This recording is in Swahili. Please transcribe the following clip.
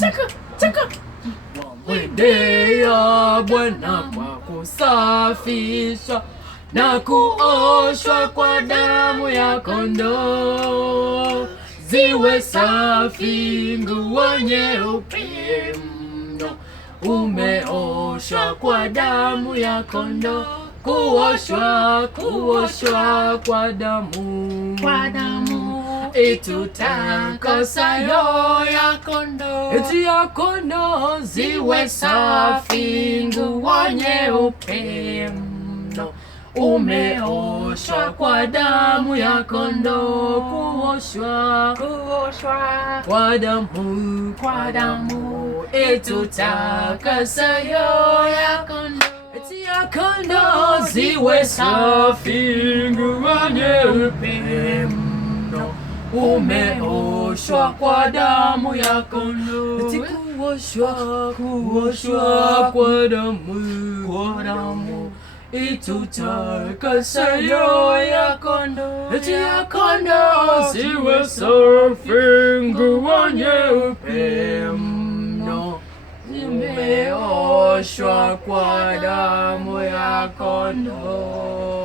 chaka. Wamwendea Bwana kwa kusafishwa na kuoshwa kwa damu ya kondoo, ziwe safi nguo nyeupe mno. Umeoshwa kwa damu ya kondoo, kuoshwa kwa damu itutakasayo ya kondoo, ziwe safi nguo nyeupe mno. Umeoshwa kwa damu ya kondoo, kuoshwa kwa damu itutakasayo ya kondoo, ziwe safi nguo nyeupe mno. Umeoshwa kwa damu ya kondoo, kuoshwa kwa damu itutakasayo ya kondoo, ziwe safi nguo nyeupe mno. Umeoshwa kwa damu ya kondoo.